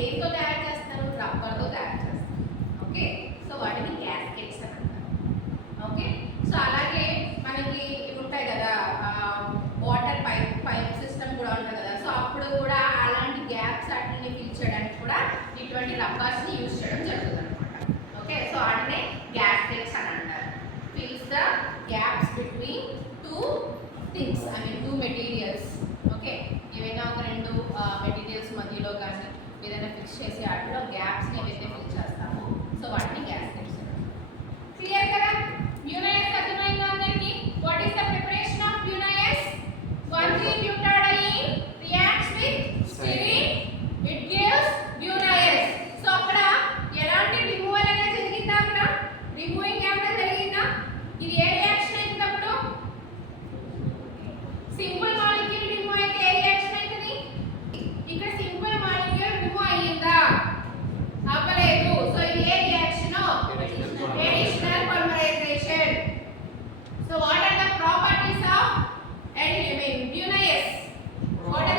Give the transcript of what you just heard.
దేంతో తయారు చేస్తారు? రబ్బర్తో తయారు చేస్తారు. ఓకే, సో వాటిని గ్యాస్కెట్స్ అని అంటారు. ఓకే, సో అలాగే మనకి ఇవి ఉంటాయి కదా, వాటర్ పైప్ సిస్టమ్ కూడా ఉంటుంది కదా, సో అప్పుడు కూడా అలాంటి గ్యాప్స్ అట్లని ఫిల్ చేయడానికి కూడా ఇటువంటి రబ్బర్స్ని యూజ్ చేయడం జరుగుతుంది అనమాట. ఓకే, సో వాటినే గ్యాస్కెట్స్ అని అంటారు. Fils the gaps between two things, I mean two materials. Okay, ఏవైనా ఒక రెండు మెటీరియల్స్ మధ్యలో కానీ ఏదైనా ఫిక్స్ చేసి వాటిలో గ్యాప్స్ని ఏవైతే